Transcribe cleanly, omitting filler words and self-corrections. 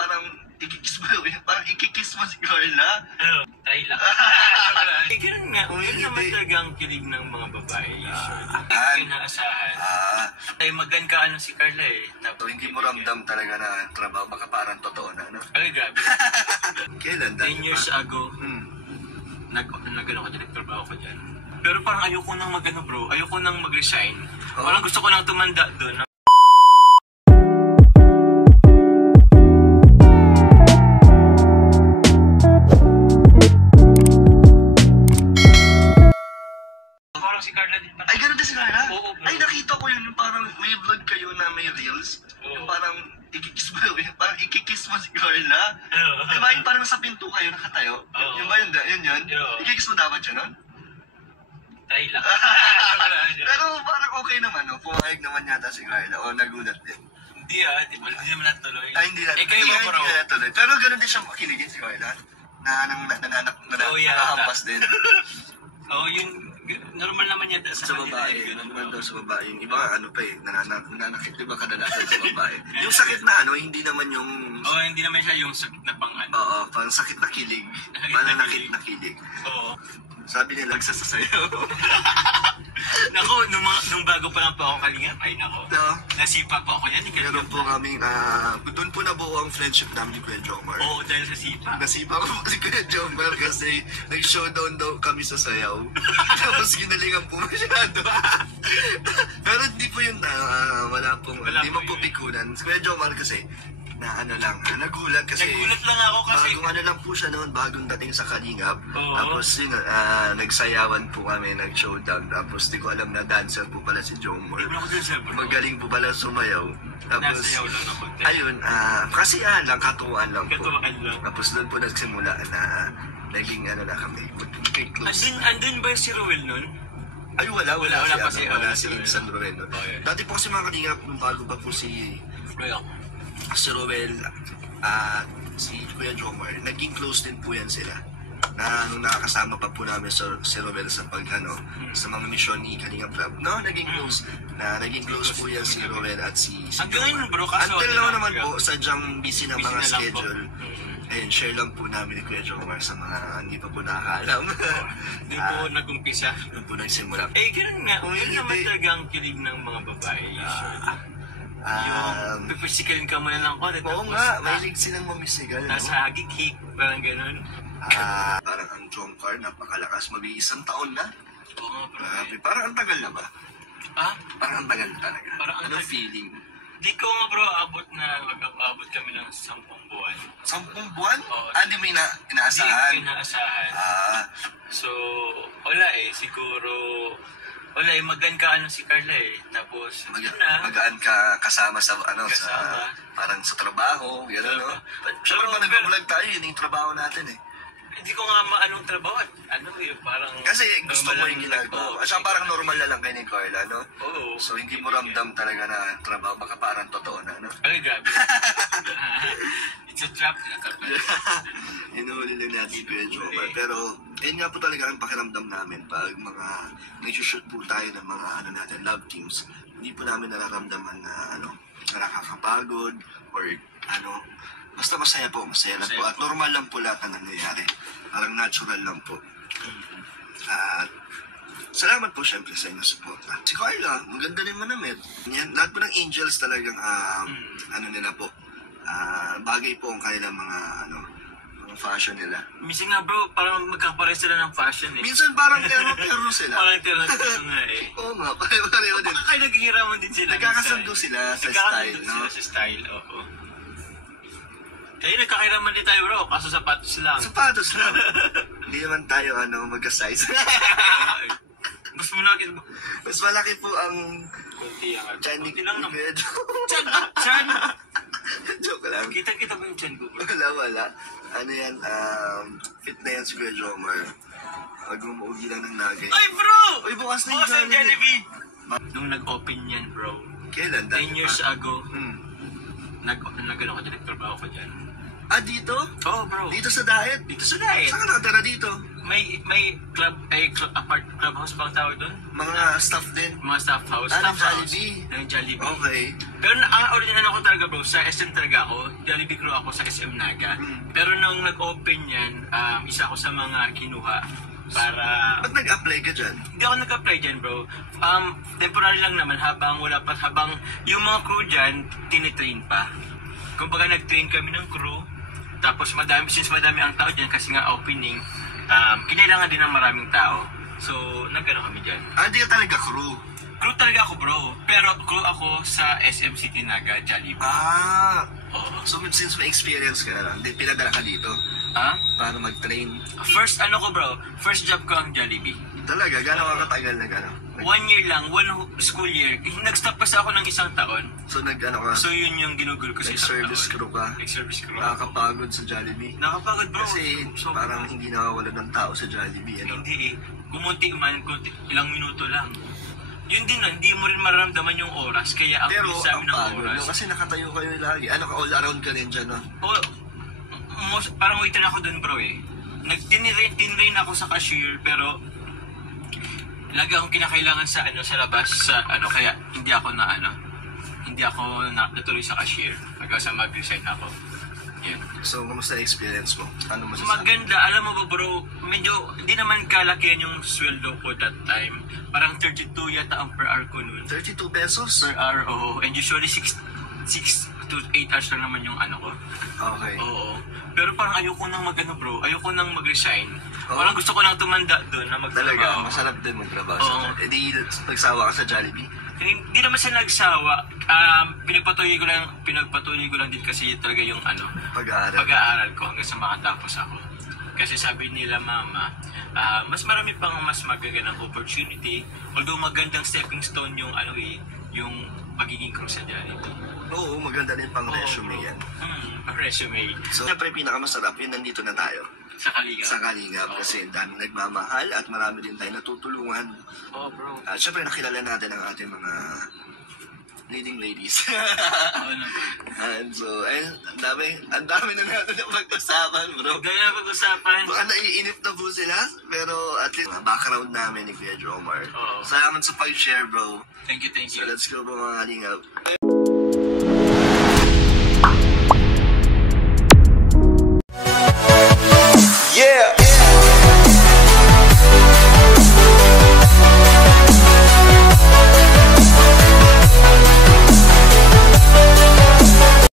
parang ikikiss mo, parang ikikiss mo si Carla. Try lang. Ganun nga, yun naman talaga ang kilig ng mga babae. Hindi inaasahan. Ay, magan ka si Carla eh. So, hindi mo ramdam talaga na trabaho, baka parang totoo na, no? Ay, grabe. Kailan? 10 years ago, nag-ano ko dyan, nagtrabaho ko dyan. Pero parang ayoko nang mag-ano bro, ayoko nang mag-resign. Parang gusto ko nang tumanda doon. Parang si Carla din. Ay, ganun din si Carla? Oo, bro. Ay, nakita ko yun, parang may vlog kayo na may reels. Oo. Yung parang ikikiss mo, parang ikikiss mo si Carla. Diba yung parang sa pinto kayo nakatayo? Oo. Yung ba yun? Yun? Oo. Ikikiss mo dapat yun, nun? Try lang. Pero parang okay naman, no? Pumayag naman yata si Carla, o nagulat din. Hindi hindi naman natuloy. Ay, hindi natin. kayo ba bro? Hindi natuloy. Pero ganun din siyang makiligin si Carla. Nakahampas din. Oo, yun, normal naman yan Sa babae, naman daw sa babae. Yung iba, ano pa eh, nananakit, di ba kadalasan sa babae? Yung sakit na ano, hindi naman yung... Oo, hindi naman siya yung sakit na pang-ano. Oo, parang sakit na kilig. Mananakit na kilig. Oo. Sabi nila, nagsasasayaw. Naku, nung bago pa lang po ako kalingap, ay nako. No? Nasipa po ako yan. Meron po kaming, doon po nabuo ang friendship namin ni Kuya Jomar. Oo, dahil sa sipa. Nasipa ko po si Kuya Jomar kasi nag-showdown daw kami sa sayaw. Tapos ginalingan po masyado. Pero hindi po yun, wala pong, hindi mo po pikunan. Si Kuya Jomar kasi, nagulat kasi. Nagulat lang ako kasi. Bagong ano lang po siya noon, bagong dating sa Kalingap. Oo. Tapos yun, nagsayawan po kami, nag-showdown. Tapos di ko alam na dancer po pala si Jomar. Hindi mo ako dun sa bro. Magaling po pala sumayaw. Tapos, Nasayaw lang ako. ayun, kasiyahan lang, katuwaan lang po. Katuwaan lang. Tapos doon po nagsimula na naging ano na kami, close. Andun ba si Ruel nun? Ay, wala Wala si Insan Ruel. Dati po kasi mga Kalingap, nung bago pa po si Ruel at si Kuya Jomar, naging close din po yan sila. Na nung nakakasama pa po namin si Ruel sa sa mga misyon ni Kalingap Club, no, naging close. Naging close po yan si Ruel at si Hanggang ngayon Jomar. bro, kaso Until naman po, sadyang busy ng mga schedule. Ayun, share lang po namin ni Kuya Jomar sa mga hindi pa po nakakaalam. Doon po nag-umpisa. Doon po nagsimula. Ganun nga, yun naman talaga ang kilig ng mga babae. Yung pipisikalin ka muna ng konti. Oo nga, mahilig silang mamisigal. Nasa hagik-hik, parang ganun. Parang ang Jomcar, napakalakas, mag-iisang taon na. Oo, Parang ang tagal na ba? Parang ang tagal na talaga. Parang ang Anong tagal. feeling? Di ko nga bro, mag-abot kami ng 10 buwan. 10 buwan? Oo. Di mo inaasahan? Hindi ko inaasahan. So, wala siguro, wala magan ka si Carla Tapos, Magaan ka kasama sa Kasama. parang sa trabaho, gano'n, no? Siyempre pa nag-vlog tayo, yun yung trabaho natin eh. Hindi ko nga anong trabaho. Parang... Kasi gusto mo yung ginagawa. Siya parang normal na lang kay ni Carla, no? Oo. So hindi mo ramdam talaga na trabaho, baka parang totoo na, no? Ay, grabe. It's a trap. Inuhuli lang natin Kuya Jomar. Pero, yun nga po talaga ang pakiramdam namin pag mga nag-shoot po tayo ng mga natin, love teams. Hindi po namin nararamdaman na nakakapagod or basta masaya lang po. At normal lang po lahat ng nangyayari. Parang natural lang po. At salamat po syempre sa inyong support. Si Carla, maganda rin manamit. Lahat po ng angels talagang nila po. Bagay po ang kanilang mga fashion nila. Minsan nga bro, parang magkakapares sila ng fashion Minsan parang terno sila. Parang terno nga Oo nga, pareho din. Baka kayo naghihiraman din sila. Nagkakasundo sila sa style, no? Sa style, oo. Nagkakahiraman din tayo bro, kaso sapatos lang. Sapatos lang. Hindi naman tayo magka-size. Mas malaki po ang kunti ang chan ni lang naman. Kuya Chan! Joke lang. Kita mo yung chan ko bro. Wala. Fit na yan si Kuya Jomar. Pag umuugi lang ng nugget. Ay bro! Uy, bukas na yung Bukas ang Jollibee. Jollibee! Nung nag-open yan bro. Kailan? 10 years ago. Nagtrabaho ko dyan. Dito? Oo bro. Dito sa diet? Dito sa diet. Saan ka nakatara dito? may clubhouse bang tawag doon? Mga staff din. Mga staff house. Ng Staff house. Jollibee. Ng Jollibee. Okay. Pero ang original ako talaga bro, sa SM talaga ako. Jollibee crew ako sa SM Naga. Pero nung nag-open yan, isa ako sa mga kinuha para... Ba't nag-apply ka dyan? Hindi ako nag-apply dyan bro. Temporary lang naman habang yung mga crew dyan, tinitrain pa. Kumbaga nag-train kami ng crew. Tapos since madami ang tao dyan kasi nga opening, kinailangan din ng maraming tao. So, nagkano kami dyan. Hindi ka talaga crew. Crew talaga ako bro. Pero crew ako sa SM City Naga, Jollibee. Oo. So since may experience ka na lang, pinadala ka dito para mag-train. First job ko ang Jollibee. Talaga? Gano'n ka katagal na gano'n? 1 year lang, 1 school year. Nag-stop kasi ako ng isang taon. So nag-ano ka? So yun yung ginugol ko sa isang Nag-service taon. crew ka? Nag-service crew. Nakakapagod sa Jollibee? Nakapagod bro. Kasi parang hindi nakawala ng tao sa Jollibee. Ano? Hindi eh. Gumunti man, ilang minuto lang. Yun din hindi mo rin mararamdaman yung oras. Kaya ang Pero sa ang amin ng pagod, oras. no? Kasi nakatayo kayo lagi. Ano ka, all around ka rin dyan, no? Parang waiter ako dun bro eh. Tinrain ako sa cashier pero lagi akong kinakailangan sa labas kaya hindi ako natuloy sa cashier hanggang sa mag-resign ako. Yan. So, kamusta yung experience mo? Ano masasabi? Maganda. Alam mo ba bro, medyo hindi naman kalakihan yung sweldo ko that time. Parang 32 yata ang per hour ko noon. 32 pesos? Per hour, oo. And usually 6 to 8 hours lang naman yung ko. Okay. Oo. Pero parang ayoko nang bro. Ayoko nang mag-resign. Oo. Parang gusto ko nang tumanda doon na magtrabaho. Talaga, masarap din magtrabaho sa Oo. Jollibee. Di nagsawa ka sa Jollibee? Hindi naman siya nagsawa. Pinagpatuloy ko lang din kasi talaga yung pag-aaral ko hanggang sa makatapos ako. Kasi sabi nila mama, mas marami pang mas magagandang opportunity. Although magandang stepping stone yung yung pagiging crew sa Jollibee. Oo, maganda din pang resume yan. Resume. So, siyempre pinakamasarap yun, nandito na tayo. Sa Kalingap. Sa Kalingap kasi daming nagmamahal at marami din tayo natutulungan. Oo bro. At syempre nakilala natin ang ating mga leading ladies. Oo naman. And so, ang dami na natin na pag-usapan, bro. Gaya na pag-usapan. Baka naiinip na po sila, pero at least background namin ni Kuya Jomar. Oo. Salamat sa pag-share, bro. Thank you. So let's go po mga Kalingap.